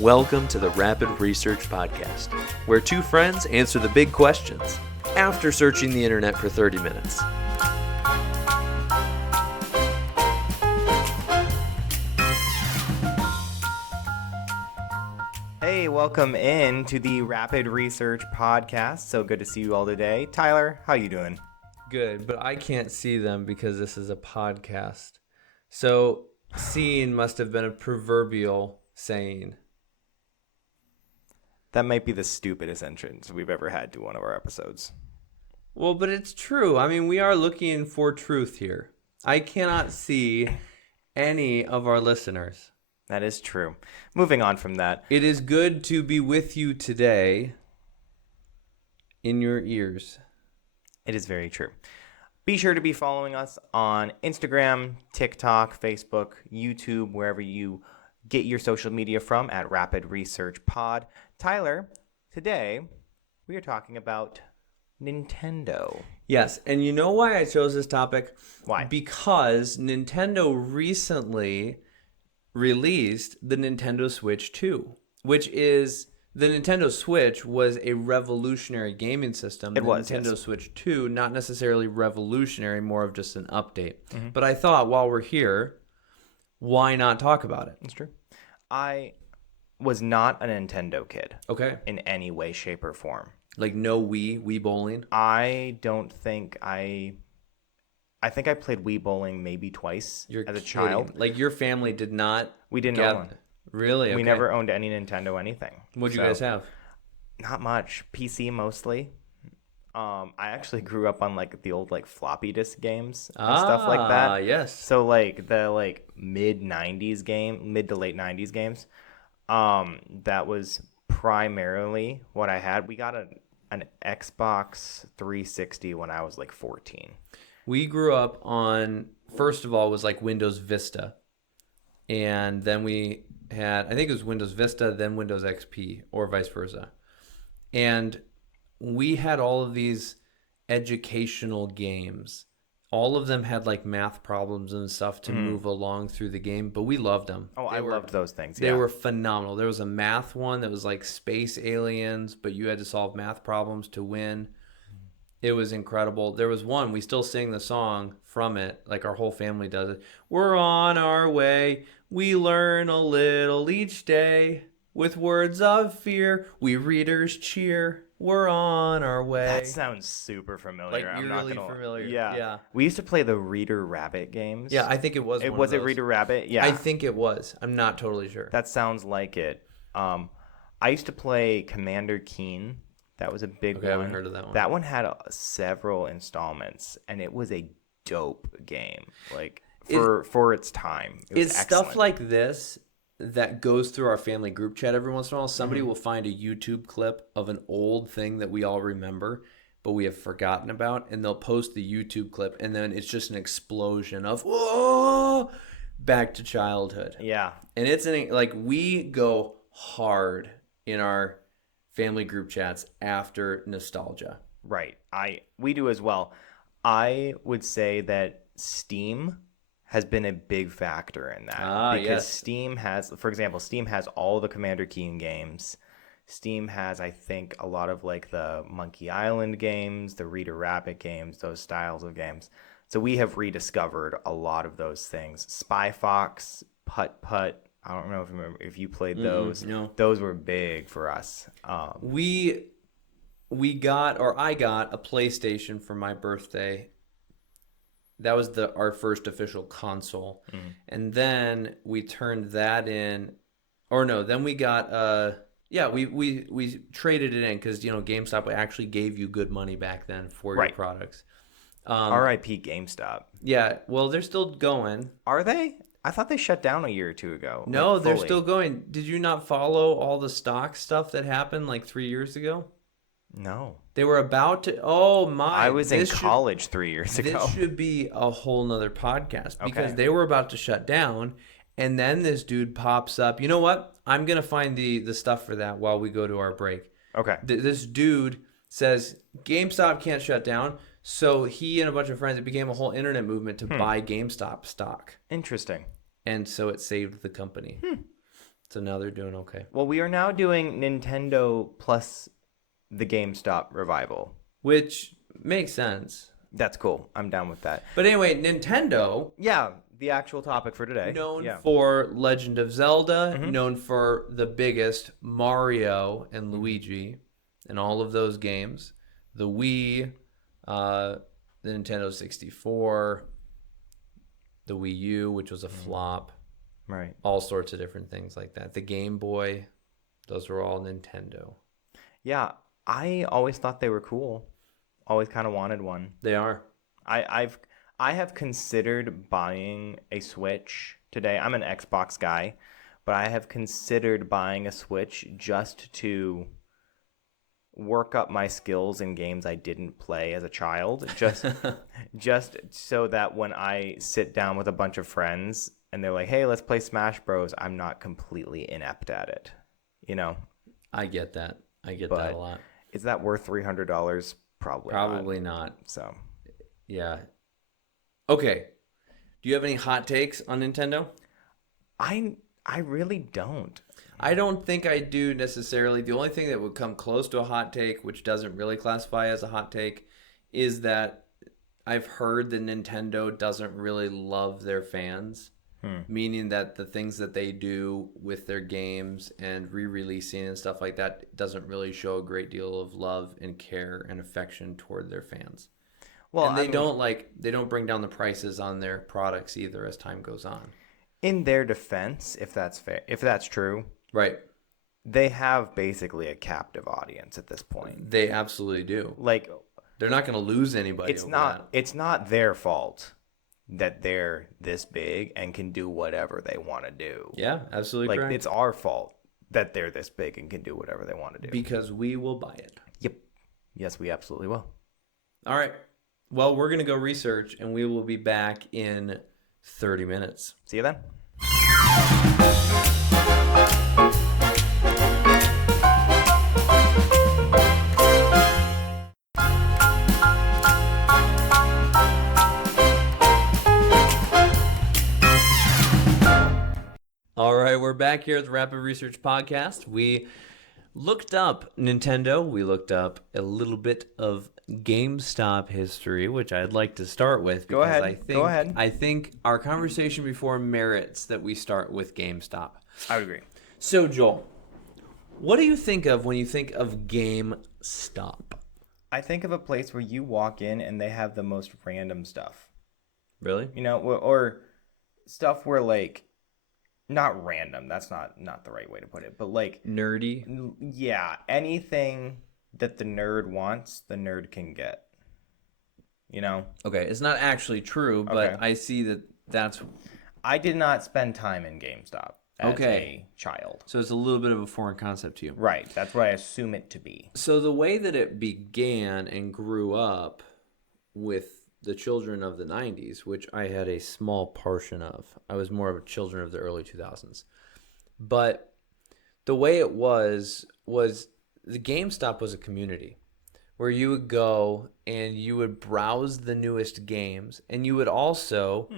Welcome to the Rapid Research Podcast, where two friends answer the big questions after searching the internet for 30 minutes. Hey, welcome in to the Rapid Research Podcast. So good to see you all today. Tyler, how you doing? Good, but I can't see them because this is a podcast. So seeing must have been a proverbial saying. That might be the stupidest entrance we've ever had to one of our episodes. Well, but it's true. I mean, we are looking for truth here. I cannot see any of our listeners. That is true. Moving on from that. It is good to be with you today in your ears. It is very true. Be sure to be following us on Instagram, TikTok, Facebook, YouTube, wherever you get your social media from at Rapid Research Pod. Tyler, today we are talking about Nintendo. Yes, and you know why I chose this topic? Why? Because Nintendo recently released the Nintendo Switch 2, which is the Nintendo Switch was a revolutionary gaming system. It was, Nintendo yes. Switch 2, not necessarily revolutionary, more of just an update. Mm-hmm. But I thought while we're here, why not talk about it? That's true. I was not a Nintendo kid. Okay. In any way, shape, or form. Like no Wii bowling? I don't think I think I played Wii bowling maybe twice as a child. Like your family did not? We didn't own one. Really? We okay. never owned any Nintendo anything. What'd you guys have? Not much. PC mostly. I actually grew up on like the old like floppy disk games and stuff like that. Yes. So like the mid to late 90s games. That was primarily what I had. We got an Xbox 360 when I was like 14. We grew up on, first of all, was like Windows Vista. And then we had, I think it was Windows Vista, then Windows XP, or vice versa. And we had all of these educational games. All of them had like math problems and stuff to move along through the game, but we loved them. Oh, I loved those things. They were phenomenal. There was a math one that was like space aliens, but you had to solve math problems to win. It was incredible. There was one, we still sing the song from it, like our whole family does it. We're on our way. We learn a little each day. With words of fear, we readers cheer. We're on our way. That sounds super familiar. Like eerily familiar. Yeah. We used to play the Reader Rabbit games. Yeah, I think it was. Was it Reader Rabbit? Yeah. I think it was. I'm not totally sure. That sounds like it. I used to play Commander Keen. That was a big one. I haven't heard of that one. That one had several installments, and it was a dope game. Like for its time, it's excellent. stuff like this that goes through our family group chat every once in a while. Somebody will find a YouTube clip of an old thing that we all remember, but we have forgotten about, and they'll post the YouTube clip, and then it's just an explosion of whoa, back to childhood. Yeah, and it's like we go hard in our family group chats after nostalgia. Right. We do as well. I would say that Steam has been a big factor in that because yes. Steam has, for example, all the Commander Keen games. Steam has, I think, a lot of like the Monkey Island games, the Reader Rabbit games, those styles of games. So we have rediscovered a lot of those things. Spy Fox, Putt Putt. I don't know if you played those. No. Those were big for us. I got a PlayStation for my birthday. That was our first official console. And then we turned that in, then we got we traded it in because GameStop actually gave you good money back then for your products. R.I.P. GameStop. Yeah, well, they're still going. Are they? I thought they shut down a year or two ago. No, they're still going. Did you not follow all the stock stuff that happened like 3 years ago? No. They were about to. Oh my! I was in college 3 years ago. This should be a whole nother podcast because they were about to shut down, and then this dude pops up. You know what? I'm gonna find the stuff for that while we go to our break. Okay. This dude says GameStop can't shut down, so he and a bunch of friends, it became a whole internet movement to buy GameStop stock. Interesting. And so it saved the company. So now they're doing okay. Well, we are now doing Nintendo plus the GameStop revival. Which makes sense. That's cool. I'm down with that. But anyway, Nintendo, Yeah, the actual topic for today. known Yeah. for Legend of Zelda, Mhm. known for the biggest Mario and Luigi and all of those games, the Wii, the Nintendo 64, the Wii U, which was a flop, Right. all sorts of different things like that. The Game Boy, those were all Nintendo. Yeah, I always thought they were cool. Always kind of wanted one. They are. I have considered buying a Switch today. I'm an Xbox guy, but I have considered buying a Switch just to work up my skills in games I didn't play as a child. Just so that when I sit down with a bunch of friends and they're like, "Hey, let's play Smash Bros," I'm not completely inept at it. You know? I get that. I get But that a lot. is that worth $300? Probably not. Probably not. So, Yeah. Okay. Do you have any hot takes on Nintendo? I really don't. I don't think I do necessarily. The only thing that would come close to a hot take, which doesn't really classify as a hot take, is that I've heard that Nintendo doesn't really love their fans, meaning that the things that they do with their games and re-releasing and stuff like that doesn't really show a great deal of love and care and affection toward their fans. Well, And they don't bring down the prices on their products either as time goes on. in their defense, if that's fair, if that's true, Right. they have basically a captive audience at this point. They absolutely do. Like, They're not going to lose anybody it's over not it's not their fault that they're this big and can do whatever they want to do. that. Yeah, absolutely Like, correct. it's our fault that they're this big and can do whatever they want to do. Because we will buy it. Yep. Yes, we absolutely will. All right. Well, we're going to go research, and we will be back in 30 minutes. See you then. All right, we're back here at the Rapid Research Podcast. We looked up Nintendo. We looked up a little bit of GameStop history, which I'd like to start with. Go ahead. Go ahead. I think our conversation before merits that we start with GameStop. I would agree. So, Joel, what do you think of when you think of GameStop? I think of a place where you walk in and they have the most random stuff. Really? You know, or stuff where, like, not random, that's not the right way to put it, but like, Nerdy? yeah, anything that the nerd wants, the nerd can get. You know? Okay, it's not actually true, but Okay. I see that that's... I did not spend time in GameStop as a child. So it's a little bit of a foreign concept to you. Right, that's what I assume it to be. So the way that it began and grew up with the children of the 90s, which I had a small portion of. I was more of a children of the early 2000s. But the way it was the GameStop was a community where you would go and you would browse the newest games, and you would also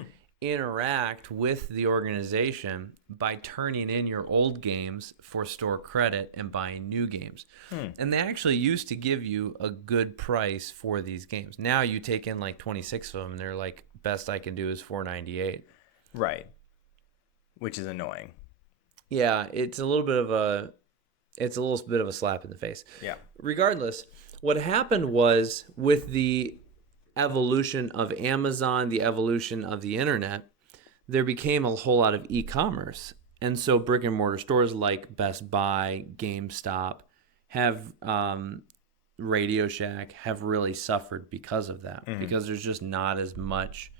interact with the organization by turning in your old games for store credit and buying new games. And they actually used to give you a good price for these games. Now you take in like 26 of them and they're like, best I can do is $4.98. Right. Which is annoying. Yeah, it's a little bit of a slap in the face. Yeah. Regardless, what happened was with the evolution of Amazon, the evolution of the internet, there became a whole lot of e-commerce. And so brick and mortar stores like Best Buy, GameStop, have Radio Shack have really suffered because of that. Because there's just not as much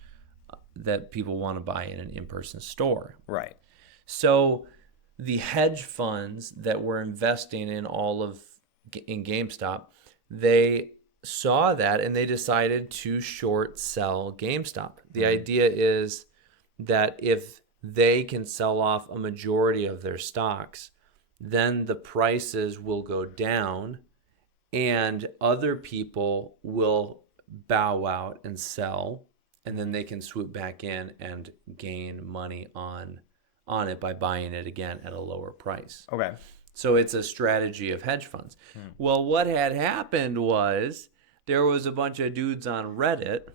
that people want to buy in an in-person store. Right. So the hedge funds that were investing in in GameStop, they saw that and they decided to short sell GameStop. The idea is that if they can sell off a majority of their stocks, then the prices will go down and other people will bow out and sell, and then they can swoop back in and gain money on on it by buying it again at a lower price. Okay. So it's a strategy of hedge funds. Well, what had happened was there was a bunch of dudes on Reddit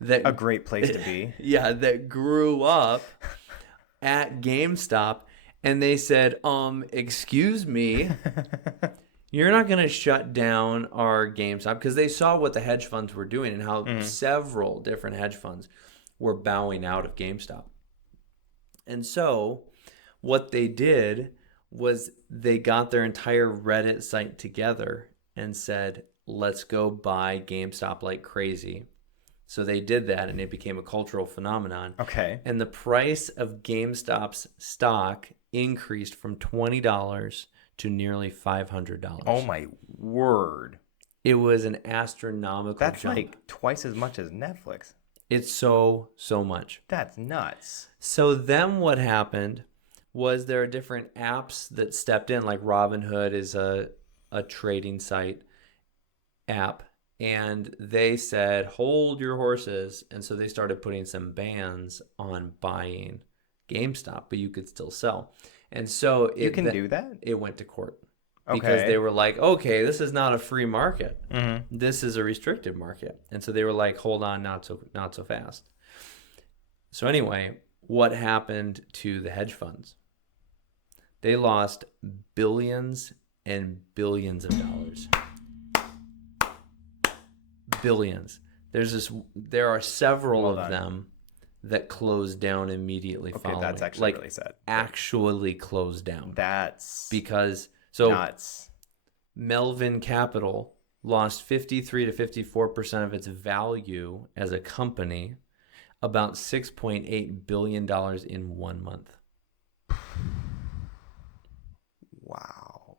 that A great place to be. yeah, that grew up at GameStop, and they said, excuse me, you're not going to shut down our GameStop, because they saw what the hedge funds were doing and how several different hedge funds were bowing out of GameStop. And so what they did was they got their entire Reddit site together and said, let's go buy GameStop like crazy. So they did that, and it became a cultural phenomenon. Okay. And the price of GameStop's stock increased from $20 to nearly $500. Oh my word. It was an astronomical That's jump. like twice as much as Netflix. It's so much. That's nuts. So then what happened was there are different apps that stepped in, like Robinhood is a trading site app, and they said, hold your horses. And so they started putting some bans on buying GameStop, but you could still sell. And so You can do that? it went to court because they were like, okay, this is not a free market. Mm-hmm. This is a restricted market. And so they were like, hold on, not so fast. So anyway, what happened to the hedge funds? They lost billions and billions of dollars. Billions. There are several of them that closed down immediately following. That's actually really sad. Actually closed down. That's because nuts. Melvin Capital lost 53 to 54% of its value as a company, about $6.8 billion in 1 month. Wow.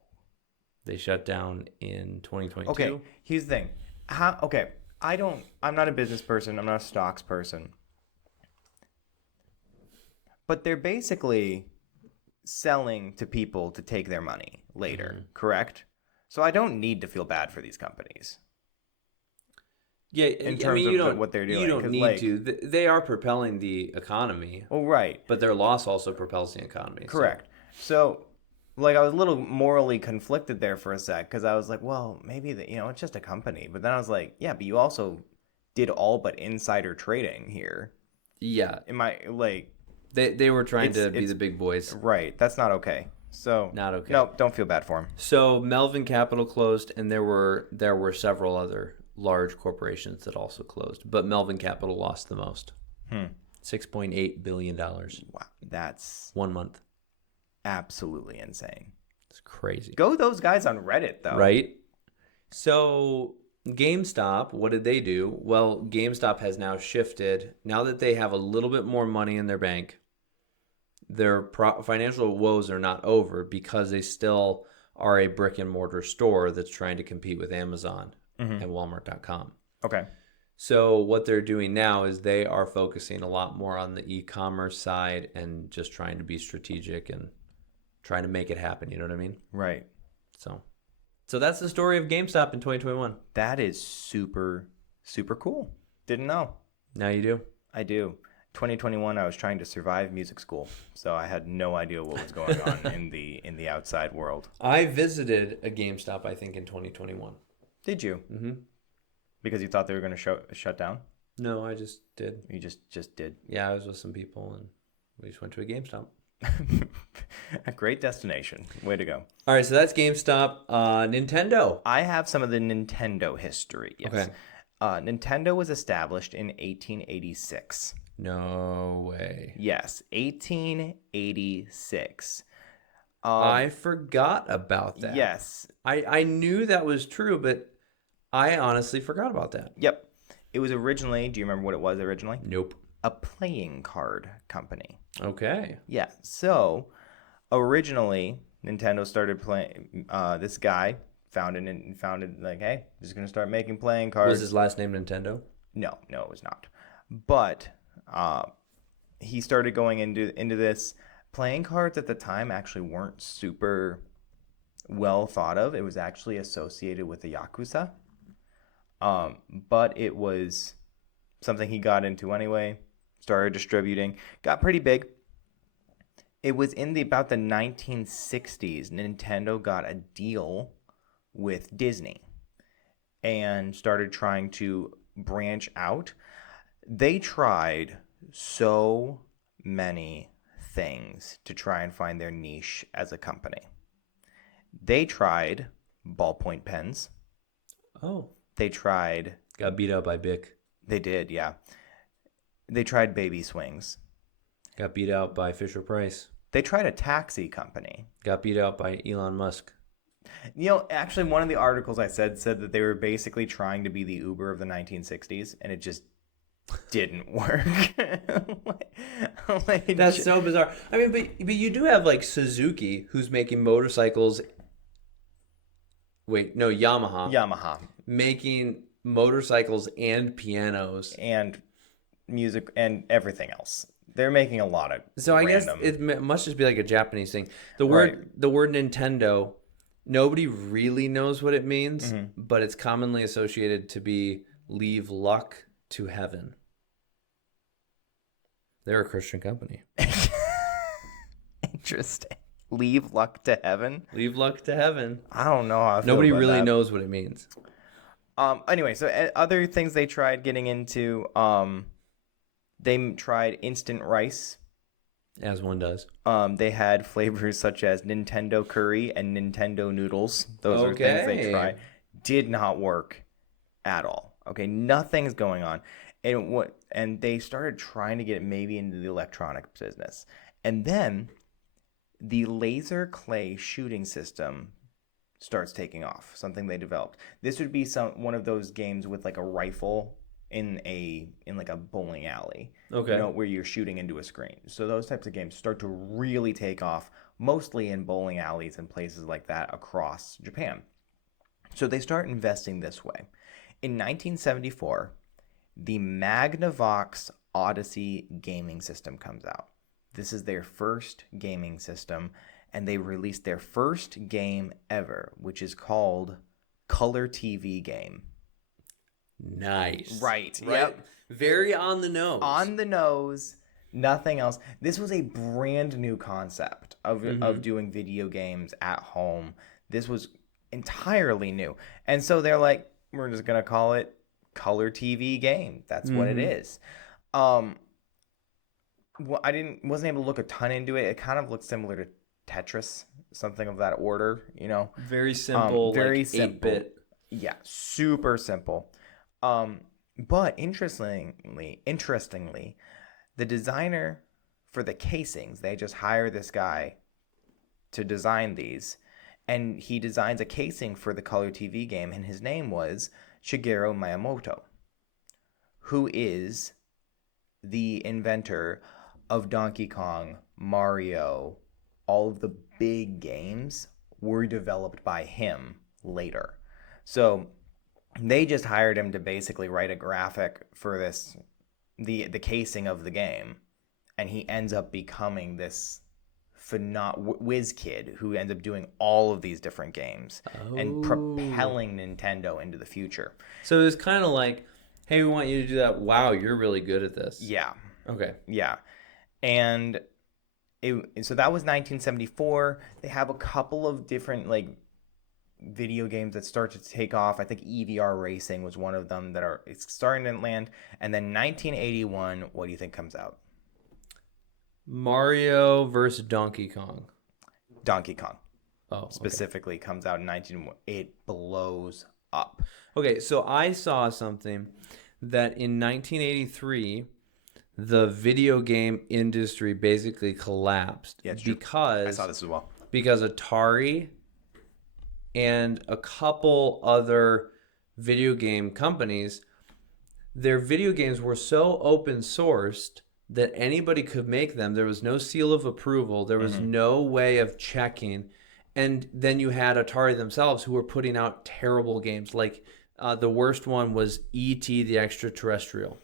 They shut down in 2022. Okay, here's the thing. I'm not a business person. I'm not a stocks person. But they're basically selling to people to take their money later, correct? So I don't need to feel bad for these companies. Yeah, in terms of what they're doing. You don't need to. They are propelling the economy. Well, right. But their loss also propels the economy. Correct. So like, I was a little morally conflicted there for a sec, because I was like, well, maybe it's just a company. But then I was like, yeah, but you also did all but insider trading here. Yeah. Am I like? They were trying to be the big boys. Right. That's not okay. So not okay. No, don't feel bad for him. So Melvin Capital closed, and there were several other large corporations that also closed, but Melvin Capital lost the most. $6.8 billion. Wow, that's 1 month. Absolutely insane. It's crazy. Go those guys on Reddit, though. Right? So GameStop, what did they do? Well, GameStop has now shifted. Now that they have a little bit more money in their bank, their financial woes are not over, because they still are a brick and mortar store that's trying to compete with Amazon and Walmart.com. Okay. So what they're doing now is they are focusing a lot more on the e-commerce side and just trying to be strategic and trying to make it happen. You know what I mean? Right. So that's the story of GameStop in 2021. That is super, super cool. Didn't know. Now you do. I do. 2021, I was trying to survive music school, so I had no idea what was going on in the outside world. I visited a GameStop, I think, in 2021. Did you? Mm-hmm. Because you thought they were going to shut down? No, I just did. You just did? Yeah, I was with some people, and we just went to a GameStop. A great destination. Way to go. All right, so that's GameStop. Nintendo. I have some of the Nintendo history. Yes. Okay. Nintendo was established in 1886. No way. Yes, 1886. I forgot about that. Yes. I knew that was true, but I honestly forgot about that. Yep. It was originally, do you remember what it was originally? Nope. A playing card company. Okay. Yeah. So, originally, Nintendo started playing, this guy founded like, hey, just going to start making playing cards. Was his last name Nintendo? No, it was not. But he started going into this. Playing cards at the time actually weren't super well thought of. It was actually associated with the Yakuza. But it was something he got into anyway, started distributing, got pretty big. It was in the about the 1960s. Nintendo got a deal with Disney and started trying to branch out. They tried so many things to try and find their niche as a company. They tried ballpoint pens. Oh, They tried, got beat out by Bic. they did, yeah. They tried baby swings. Got beat out by Fisher Price. They tried a taxi company. Got beat out by Elon Musk. You know, actually, one of the articles I said that they were basically trying to be the Uber of the 1960s, and it just didn't work. That's so bizarre. I mean, but you do have like Suzuki, who's making motorcycles. Wait, no, Yamaha making motorcycles and pianos. and music and everything else. They're making a lot of So I random. guess it must just be like a Japanese thing. Right. The word Nintendo, nobody really knows what it means, Mm-hmm. but it's commonly associated to be leave luck to heaven. They're a Christian company. Interesting. Leave luck to heaven. Leave luck to heaven. I don't know how I feel Nobody about really that. knows what it means. Anyway, so other things they tried getting into, they tried instant rice. As one does. They had flavors such as Nintendo curry and Nintendo noodles. Those are things they Okay. tried. Did not work at all. Okay, nothing's going on. And they started trying to get it maybe into the electronic business. And then the laser clay shooting system starts taking off, something they developed. This would be one of those games with like a rifle in like a bowling alley. Okay. You know, where you're shooting into a screen. So those types of games start to really take off, mostly in bowling alleys and places like that across Japan. So they start investing this way. In 1974, the Magnavox Odyssey gaming system comes out. This is their first gaming system, and they released their first game ever, which is called Color TV Game. Nice. Right. Yep. Very on the nose. On the nose, nothing else. This was a brand new concept of doing video games at home. This was entirely new. And so they're like, we're just going to call it Color TV Game. That's what it is. Well, wasn't able to look a ton into it. It kind of looks similar to Tetris, something of that order, you know. Very simple, very like simple. 8-bit. Yeah, super simple. But interestingly, the designer for the casings, they just hire this guy to design these, and he designs a casing for the Color TV Game, and his name was Shigeru Miyamoto, who is the inventor of Donkey Kong, Mario. All of the big games were developed by him later. So they just hired him to basically write a graphic for the casing of the game, and he ends up becoming this whiz kid who ends up doing all of these different games and propelling Nintendo into the future. So it was kind of like, hey, we want you to do that. Wow, you're really good at this. Yeah. Okay. Yeah. And so that was 1974. They have a couple of different like video games that start to take off. I think EVR Racing was one of them it's starting to land. And then 1981, what do you think comes out? Mario versus Donkey Kong. Donkey Kong Oh, specifically comes out in 1981. It blows up. Okay, so I saw something that in 1983, the video game industry basically collapsed. Yeah, it's true. because I saw this as well. Because Atari and a couple other video game companies, their video games were so open sourced that anybody could make them. There was no seal of approval. There was no way of checking. And then you had Atari themselves who were putting out terrible games. Like the worst one was E.T. the Extraterrestrial.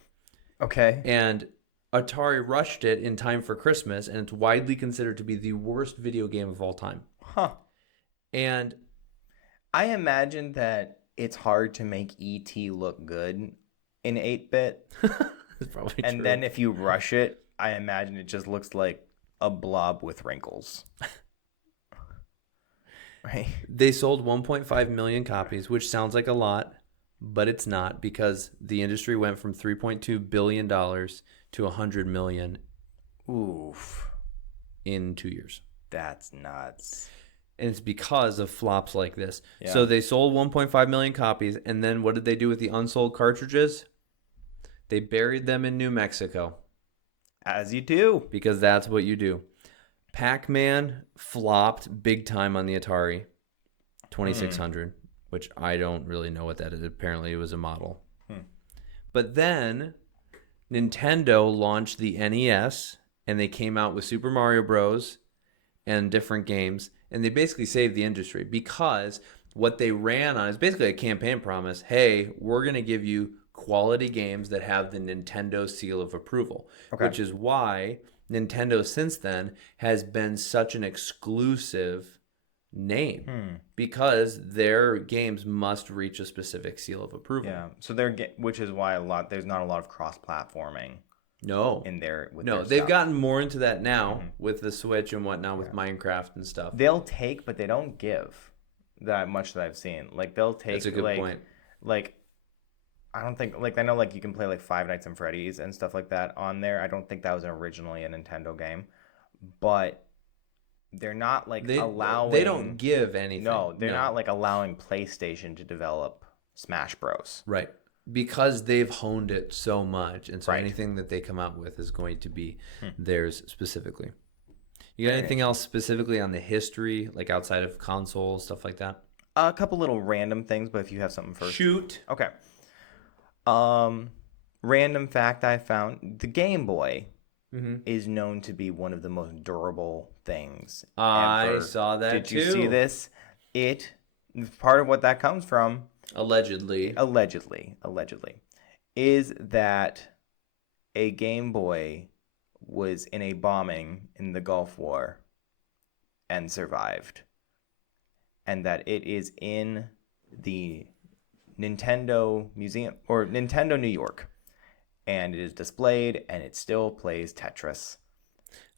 Okay. And Atari rushed it in time for Christmas, and it's widely considered to be the worst video game of all time. Huh. And I imagine that it's hard to make E.T. look good in 8-bit. it's probably And true. then if you rush it, I imagine it just looks like a blob with wrinkles. Right? They sold 1.5 million copies, which sounds like a lot, but it's not because the industry went from $3.2 billion to $100 million Oof. in 2 years. That's nuts. And it's because of flops like this. Yeah. So they sold 1.5 million copies, and then what did they do with the unsold cartridges? They buried them in New Mexico. As you do. Because that's what you do. Pac-Man flopped big time on the Atari 2600, which I don't really know what that is. Apparently it was a model. But then Nintendo launched the NES, and they came out with Super Mario Bros. And different games, and they basically saved the industry because what they ran on is basically a campaign promise. Hey, we're going to give you quality games that have the Nintendo seal of approval, which is why Nintendo since then has been such an exclusive name because their games must reach a specific seal of approval. Yeah. So which is why there's not a lot of cross-platforming. No. In there with no, their they've stuff. gotten more into that now with the Switch and whatnot with Minecraft and stuff. They'll take, but they don't give that much that I've seen. Like they'll take. That's a good point. Like I don't think I know you can play like Five Nights at Freddy's and stuff like that on there. I don't think that was originally a Nintendo game, but they're not allowing. They don't give anything. No, they're not allowing PlayStation to develop Smash Bros. Right. Because they've honed it so much, and so anything that they come out with is going to be theirs specifically. You got anything else specifically on the history, like outside of consoles, stuff like that? A couple little random things, but if you have something first. Shoot. Okay. Random fact I found: the Game Boy is known to be one of the most durable things I ever. saw that Did too. you see this? Part of what that comes from. Allegedly, is that a Game Boy was in a bombing in the Gulf War and survived. And that it is in the Nintendo Museum, or Nintendo New York. And it is displayed, and it still plays Tetris.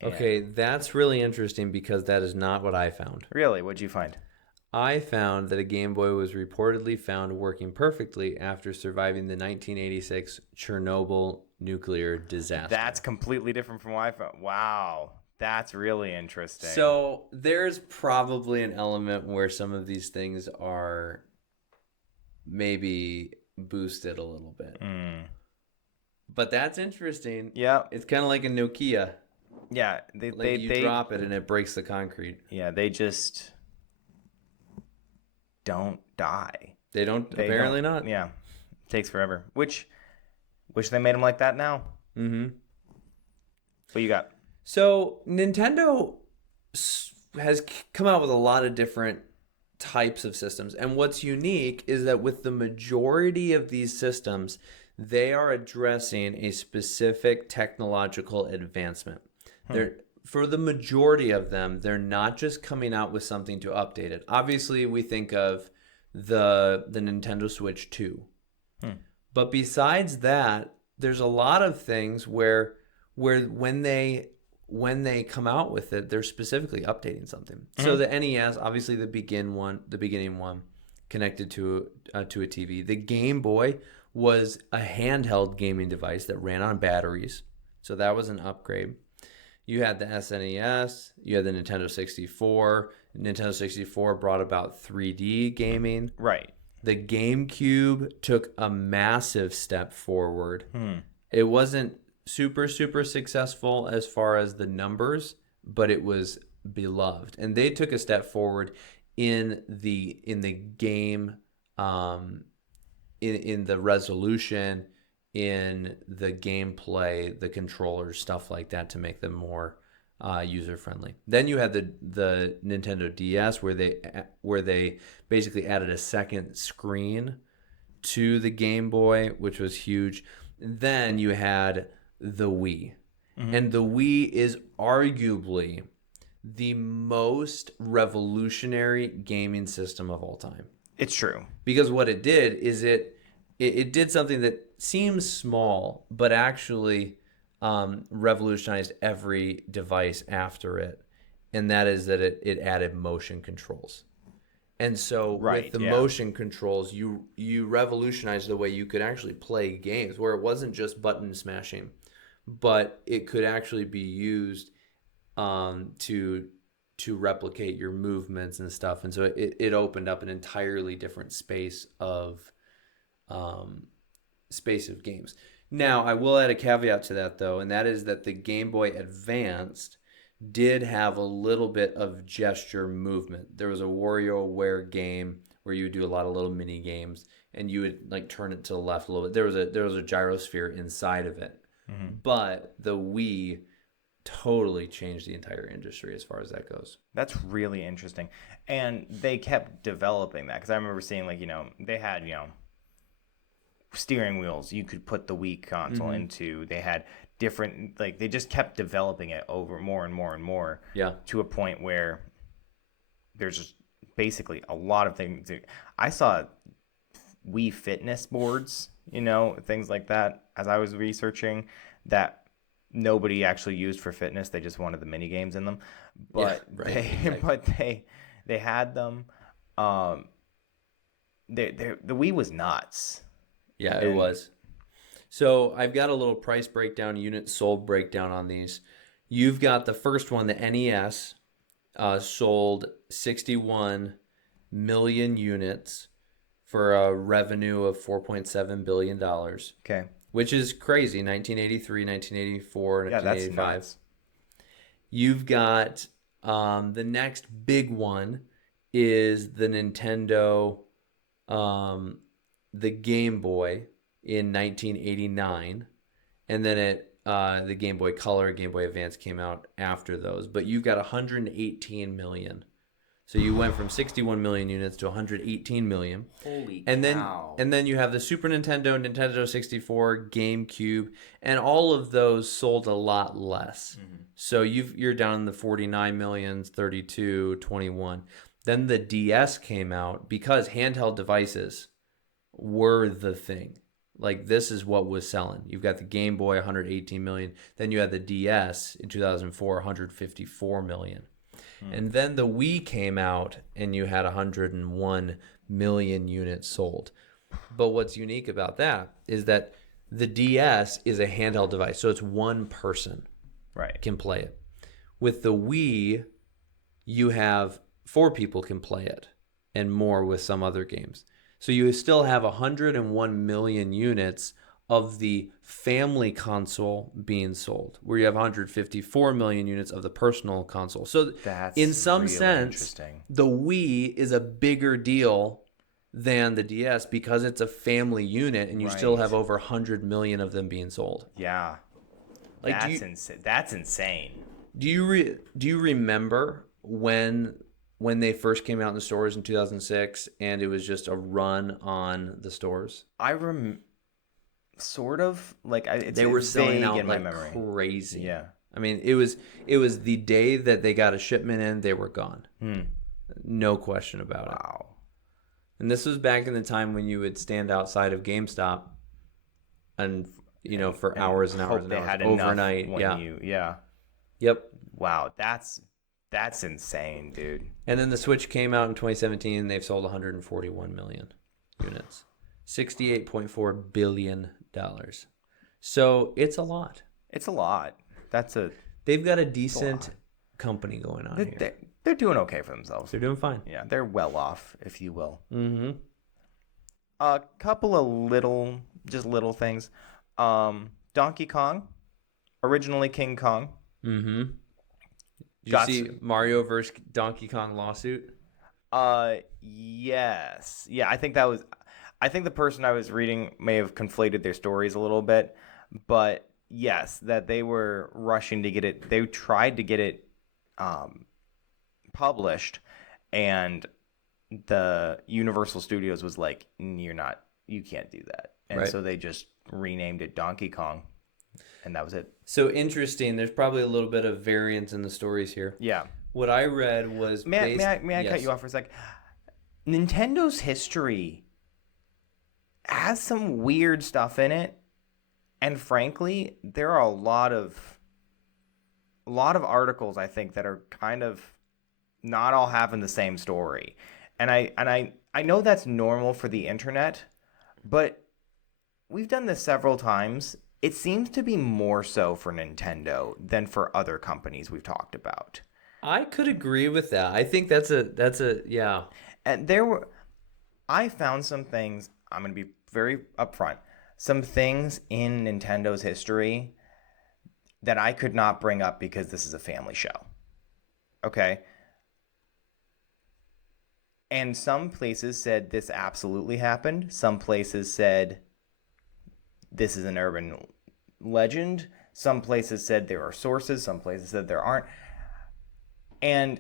Okay, that's really interesting because that is not what I found. Really? What'd you find? I found that a Game Boy was reportedly found working perfectly after surviving the 1986 Chernobyl nuclear disaster. That's completely different from what I found. Wow. That's really interesting. So there's probably an element where some of these things are maybe boosted a little bit. But that's interesting. Yeah. It's kind of like a Nokia. Yeah. You drop it and it breaks the concrete. Yeah, they just don't die. They don't. Apparently not. Yeah. It takes forever. Wish they made them like that now. Mm-hmm. What you got? So Nintendo has come out with a lot of different types of systems. And what's unique is that with the majority of these systems, they are addressing a specific technological advancement. For the majority of them, they're not just coming out with something to update it. Obviously, we think of the Nintendo Switch 2. But besides that, there's a lot of things where when they come out with it, they're specifically updating something. So the NES, obviously the beginning one, connected to a TV. The Game Boy was a handheld gaming device that ran on batteries, so that was an upgrade. You had the SNES, you had the Nintendo 64. Nintendo 64 brought about 3D gaming. Right. The GameCube took a massive step forward. It wasn't super successful as far as the numbers, but it was beloved, and they took a step forward in the game, in the resolution, in the gameplay, the controllers, stuff like that, to make them more user friendly. Then you had the Nintendo DS, where they basically added a second screen to the Game Boy, which was huge. Then you had the Wii. And the Wii is arguably the most revolutionary gaming system of all time. It's true. Because what it did is it did something that seems small, but actually revolutionized every device after it, and that is that it added motion controls. And so with Right. the Yeah. motion controls, you revolutionized the way you could actually play games, where it wasn't just button smashing, but it could actually be used to replicate your movements and stuff. And so it opened up an entirely different um, space of games. Now, I will add a caveat to that, though, and that is that the Game Boy Advanced did have a little bit of gesture movement. There was a WarioWare game where you would do a lot of little mini games, and you would like turn it to the left a little bit. There was a gyrosphere inside of it, Hmm. but the Wii totally changed the entire industry as far as that goes. That's really interesting. And they kept developing that because I remember seeing like, they had, steering wheels you could put the Wii console into. They had different, like, they just kept developing it over more and more and more Yeah. to a point where there's just basically a lot of things. I saw Wii fitness boards, things like that as I was researching that nobody actually used for fitness. They just wanted the mini games in them. But Yeah, right, exactly. but they had them. The Wii was nuts. Yeah, it And was. So I've got a little price breakdown, unit sold breakdown on these. You've got the first one, the NES, sold 61 million units for a revenue of $4.7 billion, okay. which is crazy. 1983, 1984, Yeah, that's 1985. nuts. You've got the next big one is the Nintendo, the Game Boy in 1989, and then the Game Boy Color, Game Boy Advance came out after those. But you've got 118 million. So you went from 61 million units to 118 million. Holy And cow. then you have the Super Nintendo, Nintendo 64, GameCube, and all of those sold a lot less. So you're down in the 49 millions, 32, 21. Then the DS came out because handheld devices were the thing. Like, this is what was selling. You've got the Game Boy, 118 million. Then you had the DS in 2004, 154 million. And then the Wii came out, and you had 101 million units sold. But what's unique about that is that the DS is a handheld device, so it's one person Right. can play it. With the Wii, you have 4 people can play it, and more with some other games. So you still have 101 million units of the family console being sold, where you have 154 million units of the personal console. So That's in some really sense, interesting. the Wii is a bigger deal than the DS because it's a family unit, and you still Right. have over 100 million of them being sold. Yeah. Like, That's insane. do you remember when they first came out in the stores in 2006 and it was just a run on the stores? Sort of like They were it's selling vague out in my like memory. crazy. Yeah. I mean, it was the day that they got a shipment in, they were gone. No question about it. Wow. And this was back in the time when you would stand outside of GameStop and for hours and hours Hope and they hours had overnight. enough when Yeah. yeah. Yep. Wow, that's insane, dude. And then the Switch came out in 2017 and they've sold 141 million units. $68.4 billion. So it's a lot. It's a lot. They've got a decent company going on here. They're doing okay for themselves. They're doing fine. Yeah, they're well off, if you will. Mm-hmm. A couple of little things. Donkey Kong, originally King Kong. Mm-hmm. Did you see Mario versus Donkey Kong lawsuit? Yes. Yeah, I think the person I was reading may have conflated their stories a little bit, but yes, that they were rushing to get it. They tried to get it published, and the Universal Studios was like, you can't do that. And Right. so they just renamed it Donkey Kong, and that was it. So interesting. There's probably a little bit of variance in the stories here. Yeah. What I read was May I yes. cut you off for a sec? Nintendo's history has some weird stuff in it And frankly, there are a lot of articles I think that are kind of not all having the same story. And I know that's normal for the internet, but we've done this several times. It seems to be more so for Nintendo than for other companies we've talked about. I could agree with that. I think that's a yeah. And I found some things, I'm going to be very upfront, some things in Nintendo's history that I could not bring up because this is a family show. Okay? And some places said this absolutely happened. Some places said this is an urban legend. Some places said there are sources. Some places said there aren't. And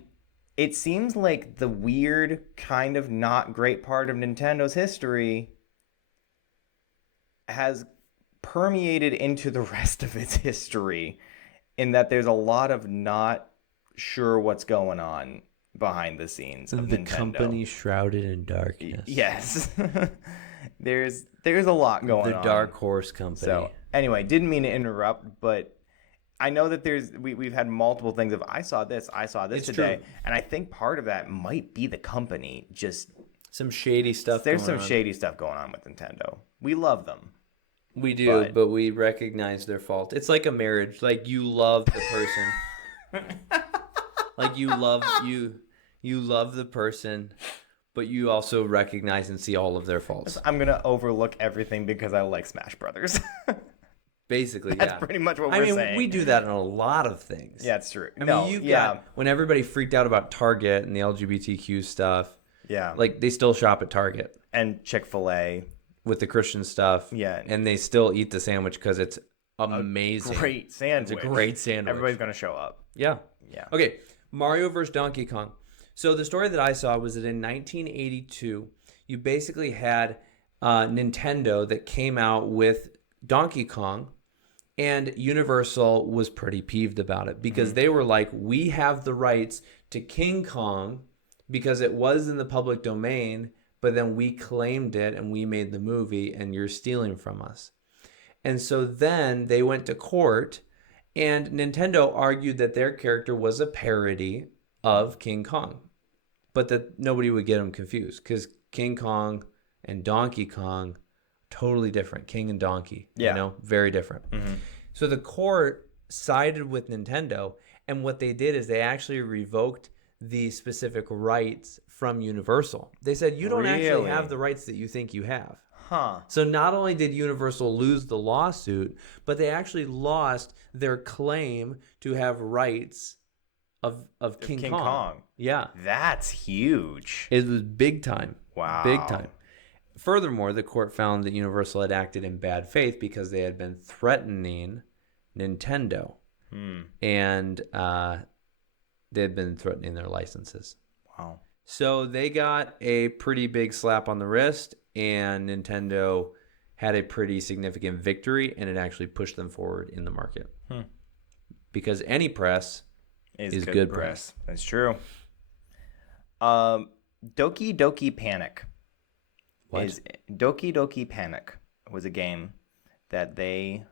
it seems like the weird, kind of not great part of Nintendo's history has permeated into the rest of its history, in that there's a lot of not sure what's going on behind the scenes of The Nintendo. company shrouded in darkness. Yes. there's a lot going on. The Dark Horse Company. So anyway, didn't mean to interrupt, but I know that we've had multiple things of I saw this It's today, true. and I think part of that might be the company. Just Some shady stuff. there's going some on. shady stuff going on with Nintendo. We love them. We do, But- but we recognize their fault. It's like a marriage. Like you love the person. Like you love the person, but you also recognize and see all of their faults. I'm gonna overlook everything because I like Smash Brothers. Basically, That's yeah. pretty much what I we're mean, saying. we do that in a lot of things. Yeah, it's true. I mean, you've got when everybody freaked out about Target and the LGBTQ stuff. yeah, Like they still shop at Target and Chick-fil-A. with the Christian stuff. Yeah. and they still eat the sandwich because it's amazing. Great sandwich. It's a great sandwich. Everybody's gonna show up. Yeah. Yeah. Okay, Mario vs. Donkey Kong. So the story that I saw was that in 1982, you basically had Nintendo that came out with Donkey Kong, and Universal was pretty peeved about it because they were like, we have the rights to King Kong because it was in the public domain, but then we claimed it and we made the movie and you're stealing from us. And so then they went to court, and Nintendo argued that their character was a parody of King Kong, but that nobody would get them confused because King Kong and Donkey Kong, totally different. King and Donkey, Yeah. very different. So the court sided with Nintendo, and what they did is they actually revoked the specific rights from Universal. They said, you don't actually Really? have the rights that you think you have. Huh. So not only did Universal lose the lawsuit, but they actually lost their claim to have rights of King Kong. Yeah. That's huge. It was big time. Wow. Big time. Furthermore, the court found that Universal had acted in bad faith because they had been threatening Nintendo. And they had been threatening their licenses. Wow. So they got a pretty big slap on the wrist, and Nintendo had a pretty significant victory, and it actually pushed them forward in the market. Because any press is good press. That's true. Doki Doki Panic. What? Doki Doki Panic was a game that they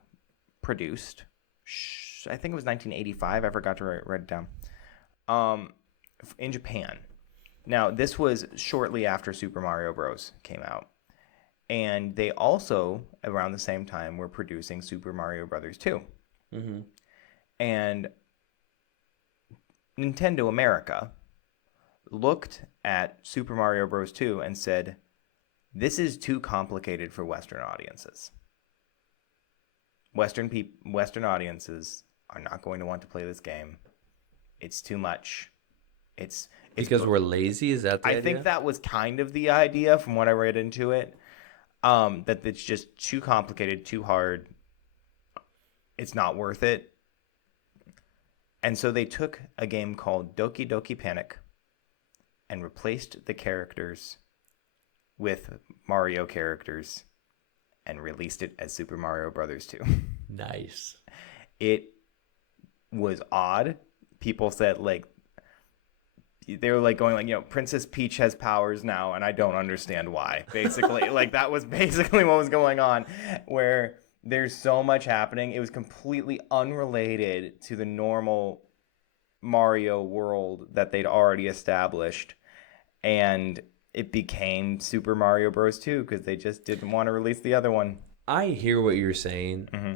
produced. I think it was 1985. I forgot to write it down. In Japan. Now, this was shortly after Super Mario Bros. Came out. And they also, around the same time, were producing Super Mario Brothers 2. Mm-hmm. And Nintendo America looked at Super Mario Bros. 2 and said, this is too complicated for Western audiences. Western audiences are not going to want to play this game. It's too much. It's Because we're lazy? Is that the idea? I think that was kind of the idea from what I read into it. That it's just too complicated, too hard. It's not worth it. And so they took a game called Doki Doki Panic and replaced the characters with Mario characters and released it as Super Mario Brothers 2. Nice. It was odd. People said, like, they were like going like, Princess Peach has powers now and I don't understand why. Basically, like that was basically what was going on, where There's so much happening. It was completely unrelated to the normal Mario world that they'd already established. And it became Super Mario Bros. 2 because they just didn't want to release the other one. I hear what you're saying, Mm-hmm.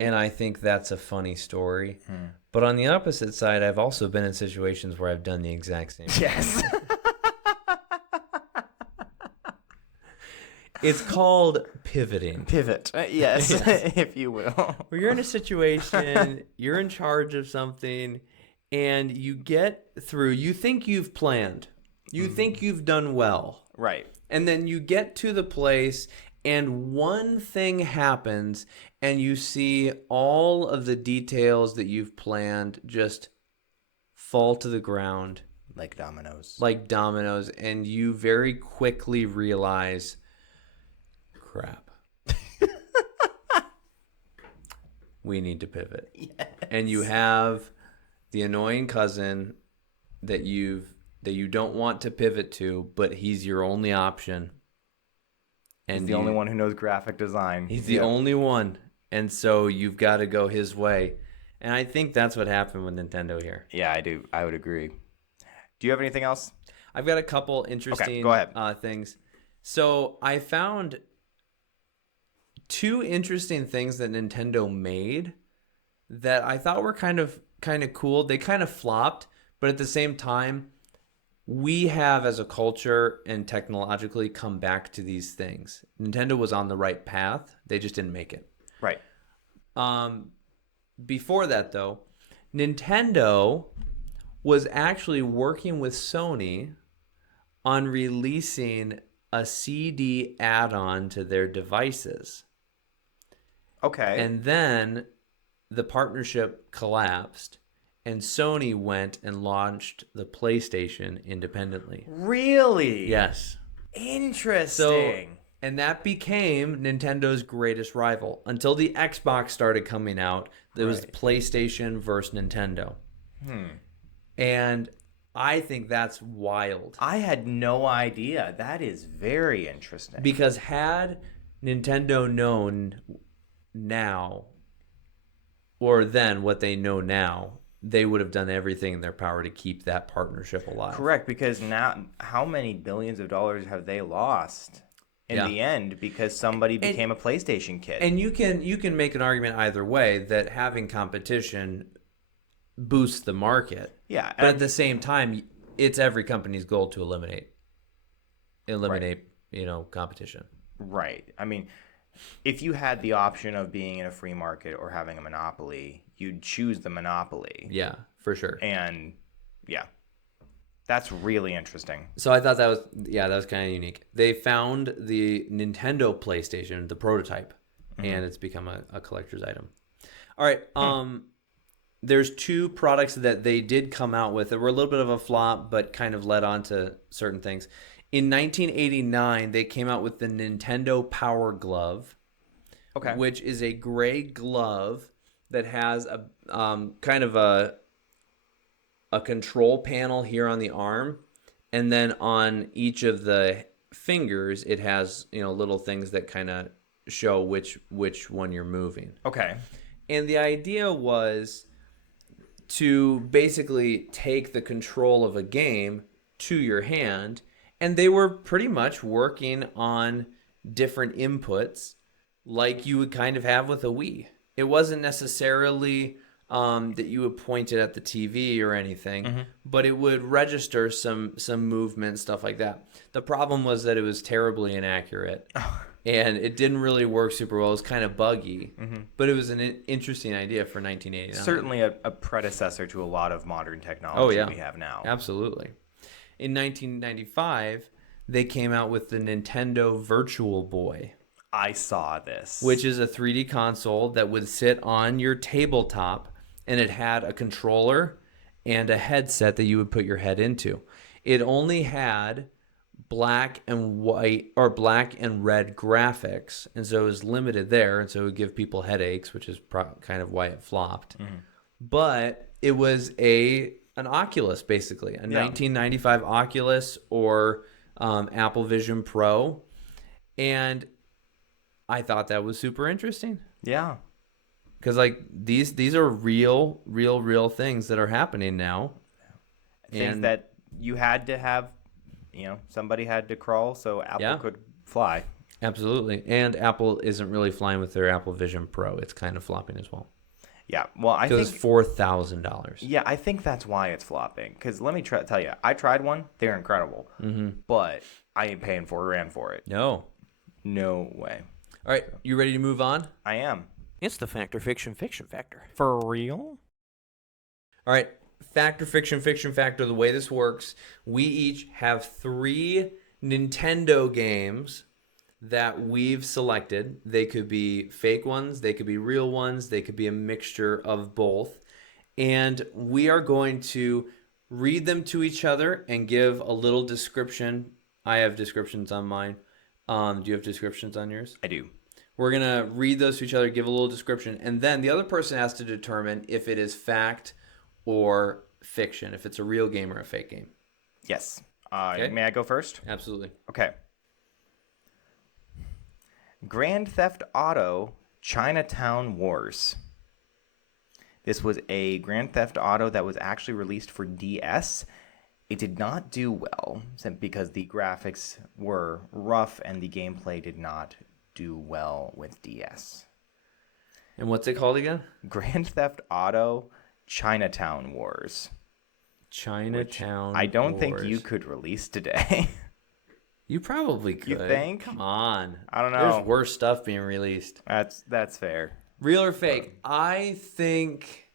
and I think that's a funny story. But on the opposite side, I've also been in situations where I've done the exact same thing. Yes. It's called pivoting. Pivot. Yes, if you will. Where you're in a situation, you're in charge of something, and you get through. You think you've planned. You think you've done well. Right. And then you get to the place, and one thing happens, and you see all of the details that you've planned just fall to the ground Like dominoes. like dominoes, and you very quickly realize, crap. We need to pivot. Yes. And you have the annoying cousin that you don't want to pivot to, but he's your only option. And He's the only one who knows graphic design. He's the only one. And so you've got to go his way. And I think that's what happened with Nintendo here. Yeah, I do. I would agree. Do you have anything else? I've got a couple interesting go ahead. Things. So I found two interesting things that Nintendo made that I thought were kind of cool. They kind of flopped, but at the same time, we have as a culture and technologically come back to these things. Nintendo was on the right path. They just didn't make it. Right. Before that, though, Nintendo was actually working with Sony on releasing a CD add-on to their devices. Okay. And then the partnership collapsed, and Sony went and launched the PlayStation independently. Really? Yes. Interesting. And that became Nintendo's greatest rival. Until the Xbox started coming out, there was PlayStation versus Nintendo. And I think that's wild. I had no idea. That is very interesting. Because had Nintendo known now, or then what they know now, they would have done everything in their power to keep that partnership alive. Correct, because now how many billions of dollars have they lost in the end because somebody became a PlayStation kid? And you can make an argument either way that having competition boosts the market. Yeah. But at the same time, it's every company's goal to eliminate competition. Right. I mean, if you had the option of being in a free market or having a monopoly, you'd choose the monopoly. Yeah, for sure. And yeah, that's really interesting. So I thought that was kind of unique. They found the Nintendo PlayStation, the prototype, and it's become a collector's item. All right. There's two products that they did come out with that were a little bit of a flop, but kind of led on to certain things. In 1989, they came out with the Nintendo Power Glove, which is a gray glove that has a kind of a control panel here on the arm, and then on each of the fingers, it has little things that kind of show which one you're moving. Okay. And the idea was to basically take the control of a game to your hand, and they were pretty much working on different inputs like you would kind of have with a Wii. It wasn't necessarily that you would point it at the TV or anything, but it would register some movement, stuff like that. The problem was that it was terribly inaccurate. And it didn't really work super well. It was kind of buggy, but it was an interesting idea for 1989. Certainly a predecessor to a lot of modern technology we have now. Absolutely. In 1995, they came out with the Nintendo Virtual Boy. I saw this. Which is a 3D console that would sit on your tabletop, and it had a controller and a headset that you would put your head into. It only had black and white or black and red graphics, and so it was limited there, and so it would give people headaches, which is kind of why it flopped. But it was an Oculus, basically, a 1995 Oculus or Apple Vision Pro, and I thought that was super interesting Yeah. because like these are real things that are happening now, Things and that you had to have, somebody had to crawl so Apple yeah, could fly. absolutely. And Apple isn't really flying with their Apple Vision Pro; it's kind of flopping as well Yeah. Well, I because it's think $4,000. yeah, I think that's why it's flopping. Because let me tell you, I tried one. They're incredible, but I ain't paying 4 grand for it. No. No way. All right, you ready to move on? I am. It's the Factor Fiction Fiction Factor. For real? All right, factor, fiction, fiction, factor. The way this works, we each have 3 Nintendo games that we've selected. They could be fake ones, they could be real ones, they could be a mixture of both. And we are going to read them to each other and give a little description. I have descriptions on mine. Do you have descriptions on yours? I do. We're going to read those to each other, give a little description, and then the other person has to determine if it is fact or fiction, if it's a real game or a fake game. Yes. Okay. May I go first? Absolutely. Okay. Grand Theft Auto Chinatown Wars. This was a Grand Theft Auto that was actually released for DS. It did not do well because the graphics were rough and the gameplay did not do well with DS. And what's it called again? Grand Theft Auto Chinatown Wars. Chinatown I don't Wars. think you could release today. You probably could. You think? Come on. I don't know. There's worse stuff being released. That's fair. Real or fake? I think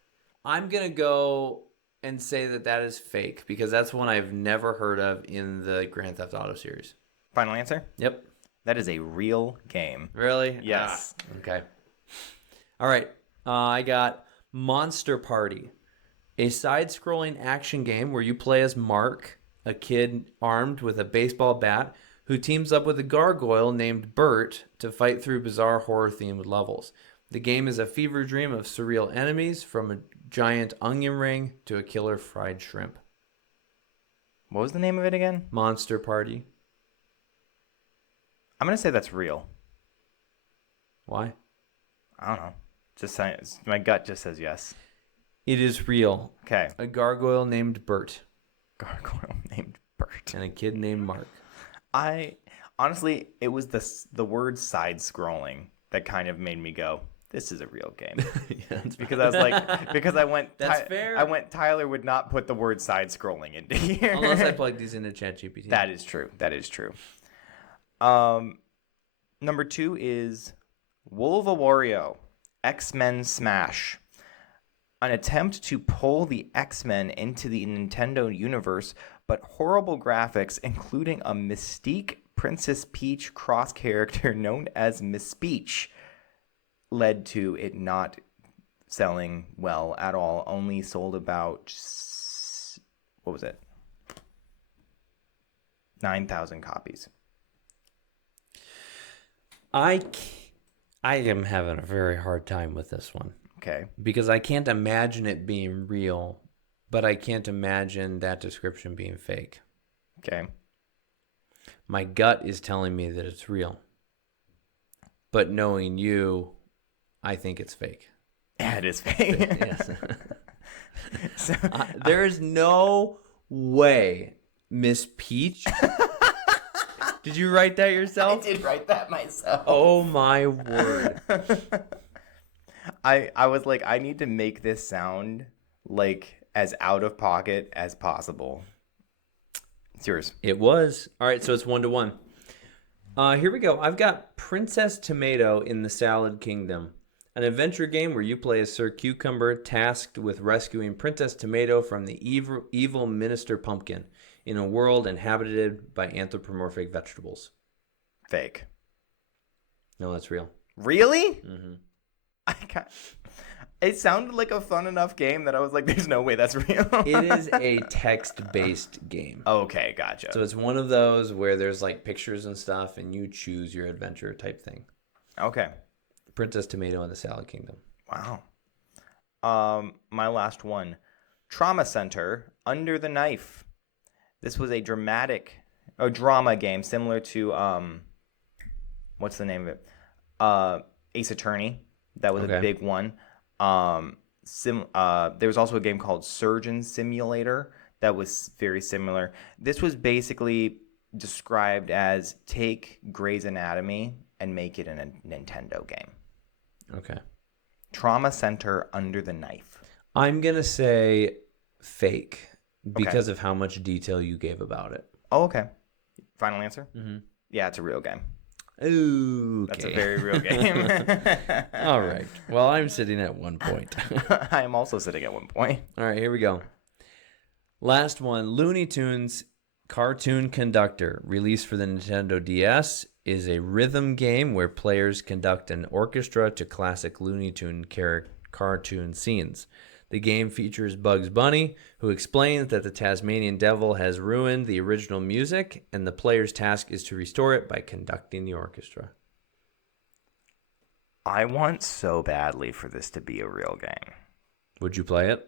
I'm going to go and say that is fake because that's one I've never heard of in the Grand Theft Auto series. Final answer? Yep. That is a real game. Really? Yes. Okay. All right. I got Monster Party, a side-scrolling action game where you play as Mark, a kid armed with a baseball bat who teams up with a gargoyle named Bert to fight through bizarre horror-themed levels. The game is a fever dream of surreal enemies, from a giant onion ring to a killer fried shrimp. What was the name of it again? Monster Party. I'm going to say that's real. Why? I don't know. My gut just says yes. It is real. Okay. A gargoyle named Bert Gargoyle named Bert. and a kid named Mark. Honestly, it was the word side scrolling that kind of made me go, this is a real game. Yeah, that's Because I was like, because I went, That's fair. I went, Tyler would not put the word side scrolling into here. Unless I plug these into ChatGPT. That is true. That is true. Number 2 is Wolvawario, X-Men Smash. An attempt to pull the X-Men into the Nintendo universe, but horrible graphics, including a Mystique Princess Peach cross character known as Miss Peach, led to it not selling well at all. Only sold about, what was it? 9,000 copies. I am having a very hard time with this one Okay. because I can't imagine it being real, but I can't imagine that description being fake. Okay. My gut is telling me that it's real, but knowing you, I think it's fake. Yeah, it is fake. Yes. So, There is no way Miss Peach. Did you write that yourself? I did write that myself. Oh my word. I was like, I need to make this sound like as out of pocket as possible. It's yours. It was. All right, so it's 1-1. Here we go. I've got Princess Tomato in the Salad Kingdom, an adventure game where you play as Sir Cucumber, tasked with rescuing Princess Tomato from the evil Minister Pumpkin in a world inhabited by anthropomorphic vegetables. Fake. No, that's real. Really? Mm-hmm. It sounded like a fun enough game that I was like, there's no way that's real. It is a text-based game. Okay, gotcha. So it's one of those where there's like pictures and stuff, and you choose your adventure type thing. Okay. Princess Tomato in the Salad Kingdom. Wow. My last one. Trauma Center, Under the Knife. This was a drama game similar to what's the name of it? Ace Attorney. That was a Okay. big one. There was also a game called Surgeon Simulator that was very similar. This was basically described as take Grey's Anatomy and make it in a Nintendo game. Okay. Trauma Center Under the Knife. I'm going to say fake because of how much detail you gave about it. Oh, okay. Final answer? Mm-hmm. Yeah, it's a real game. Ooh, That's a very real game. All right. Well, I'm sitting at 1 point. I am also sitting at 1 point. All right, here we go. Last one. Looney Tunes Cartoon Conductor, released for the Nintendo DS, is a rhythm game where players conduct an orchestra to classic Looney Tune cartoon scenes. The game features Bugs Bunny, who explains that the Tasmanian Devil has ruined the original music, and the player's task is to restore it by conducting the orchestra. I want so badly for this to be a real game. Would you play it?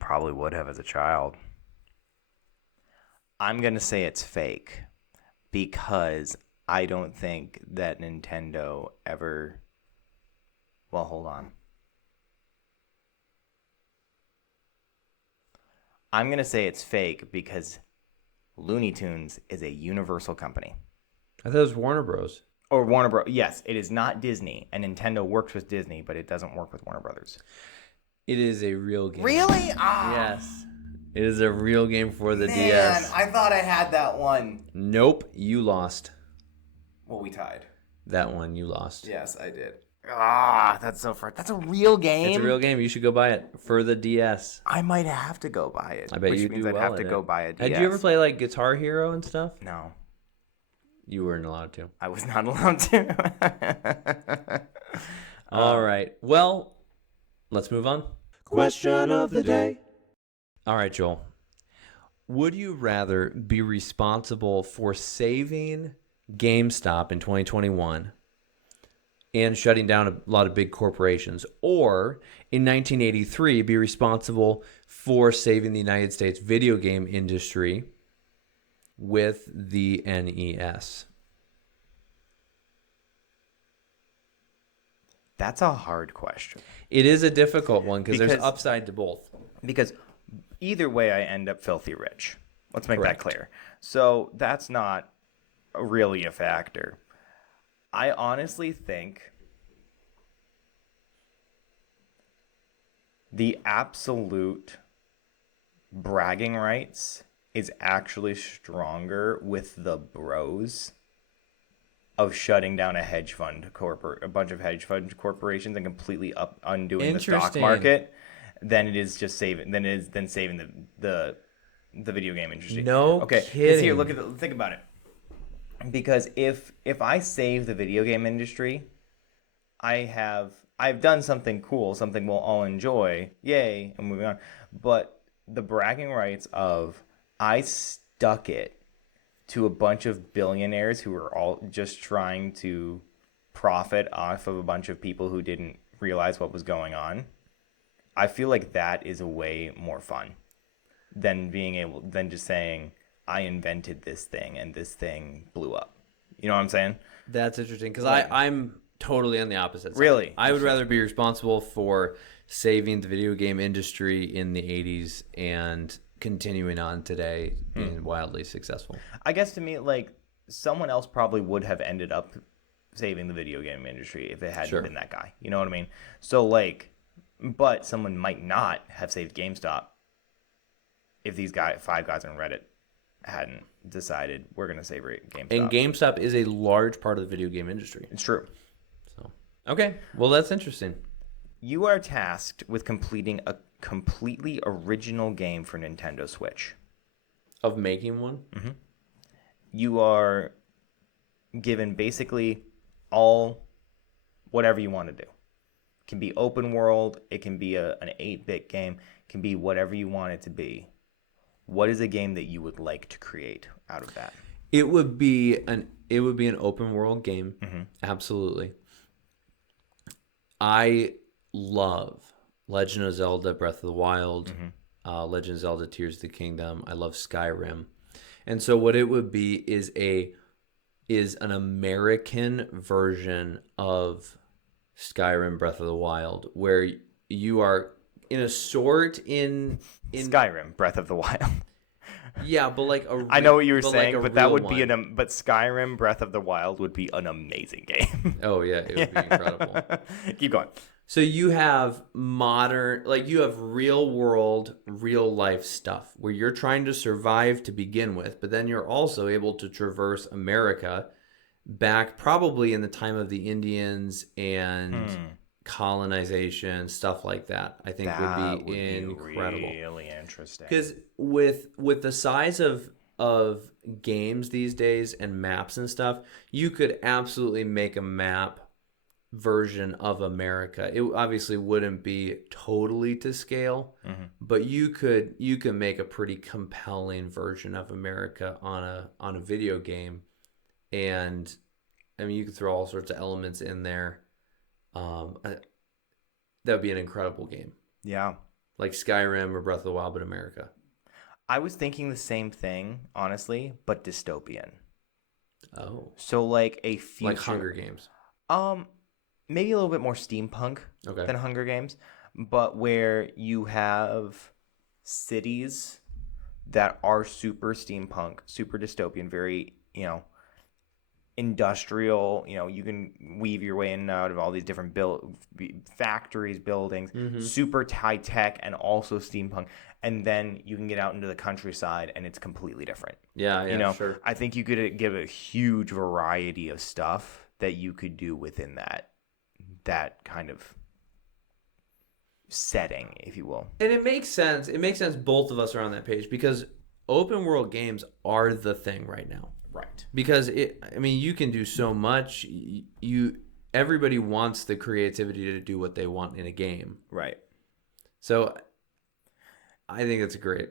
Probably would have as a child. I'm going to say it's fake because I don't think that Nintendo ever... Well, hold on. I'm going to say it's fake because Looney Tunes is a Universal company. I thought it was Warner Bros. Or Warner Bros. Yes, it is not Disney. And Nintendo works with Disney, but it doesn't work with Warner Brothers. It is a real game. Really? Ah. Yes. It is a real game for the Man, DS. I thought I had that one. Nope, you lost. Well, we tied. That one you lost. Yes, I did. Ah, that's so far. That's a real game. It's a real game. You should go buy it for the DS. I might have to go buy it. I bet which you means do I'd well have to in go it. buy a DS. Did you ever play like Guitar Hero and stuff? No, You weren't allowed to. I was not allowed to. All right. Well, let's move on. Question of the day. All right, Joel. Would you rather be responsible for saving GameStop in 2021 and shutting down a lot of big corporations, or in 1983 be responsible for saving the United States video game industry with the NES? That's a hard question. It is a difficult one because there's Because- upside to both. Because either way, I end up filthy rich. Let's make Correct. that clear. So that's not really a factor. I honestly think the absolute bragging rights is actually stronger with the bros of shutting down a bunch of hedge fund corporations and completely undoing the stock Interesting. market than it is just saving the video game industry. No okay, 'cause kidding. here, think about it. Because if I save the video game industry, I've done something cool, something we'll all enjoy, yay, and moving on. But the bragging rights of I stuck it to a bunch of billionaires who were all just trying to profit off of a bunch of people who didn't realize what was going on. I feel like that is a way more fun than just saying I invented this thing and this thing blew up. You know what I'm saying? That's interesting because Right. I'm totally on the opposite side. Really? I would rather be responsible for saving the video game industry in the 80s and continuing on today being wildly successful. I guess to me, like, someone else probably would have ended up saving the video game industry if it hadn't Sure. been that guy. You know what I mean? So, like, but someone might not have saved GameStop if these five guys on Reddit hadn't decided we're going to save GameStop. And GameStop is a large part of the video game industry. It's true. So, okay. Well, that's interesting. You are tasked with completing a completely original game for Nintendo Switch. Of making one? You are given basically whatever you want to do. It can be open world, it can be an 8-bit game, it can be whatever you want it to be. What is a game that you would like to create out of that? It would be an open world game. Absolutely. I love Legend of Zelda Breath of the Wild, Legend of Zelda Tears of the Kingdom. I love Skyrim. And so what it would be is a is an American version of Skyrim Breath of the Wild, where you are in a sort in Skyrim, Breath of the Wild. yeah, but like I know what you were but saying, like a but that real would be one. but Skyrim, Breath of the Wild would be an amazing game. Oh yeah, it would be incredible. Keep going. So you have modern, like you have real world, real life stuff where you're trying to survive to begin with, but then you're also able to traverse America back probably in the time of the Indians and colonization, stuff like that. I think would That be would incredible. be really interesting. Because with the size of games these days and maps and stuff, you could absolutely make a map version of America. It obviously wouldn't be totally to scale, but you could make a pretty compelling version of America on a video game. And I mean, you could throw all sorts of elements in there. That would be an incredible game, Yeah. like Skyrim or Breath of the Wild, but America. I was thinking the same thing, honestly, but dystopian. Oh, So like a future, like Hunger Games. Maybe a little bit more steampunk Okay. than Hunger Games, but where you have cities that are super steampunk, super dystopian, very, industrial. You can weave your way in and out of all these different factories, buildings, super high tech, and also steampunk. And then you can get out into the countryside, and it's completely different. Yeah, sure. I think you could give a huge variety of stuff that you could do within that kind of setting, if you will. And it makes sense. It makes sense both of us are on that page because open world games are the thing right now. Right. Because you can do so much. Everybody wants the creativity to do what they want in a game. Right. So I think it's a great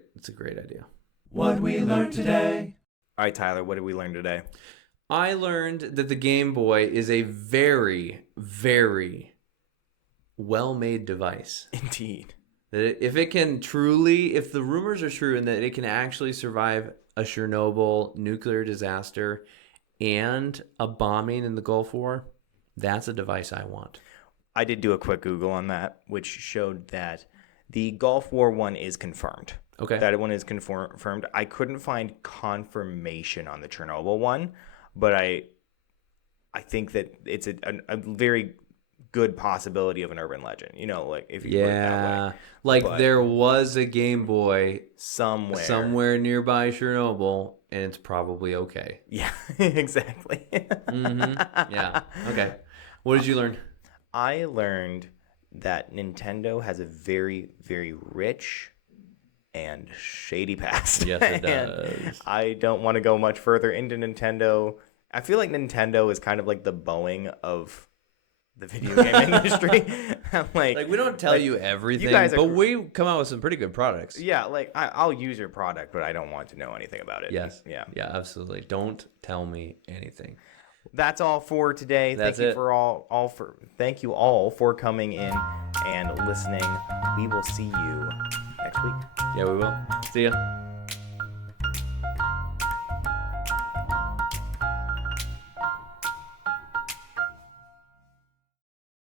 idea. What we learned today. All right, Tyler, what did we learn today? I learned that the Game Boy is a very, very well-made device. Indeed. That if the rumors are true and that it can actually survive a Chernobyl nuclear disaster and a bombing in the Gulf War, that's a device I want. I did do a quick Google on that, which showed that the Gulf War one is confirmed. Okay. That one is confirmed. I couldn't find confirmation on the Chernobyl one, but I think that it's a very good possibility of an urban legend. Like if you put it that way. But there was a Game Boy somewhere nearby Chernobyl, and it's probably okay. Yeah, exactly. Yeah. Okay. What did you learn? I learned that Nintendo has a very, very rich and shady past. Yes, it does. And I don't want to go much further into Nintendo. I feel like Nintendo is kind of like the Boeing of the video game industry. Like we don't tell you everything, but we come out with some pretty good products. Yeah, I'll use your product, but I don't want to know anything about it. Yes. Yeah, absolutely. Don't tell me anything. That's all for today. That's Thank you all for coming in and listening. We will see you next week. Yeah, we will. See ya.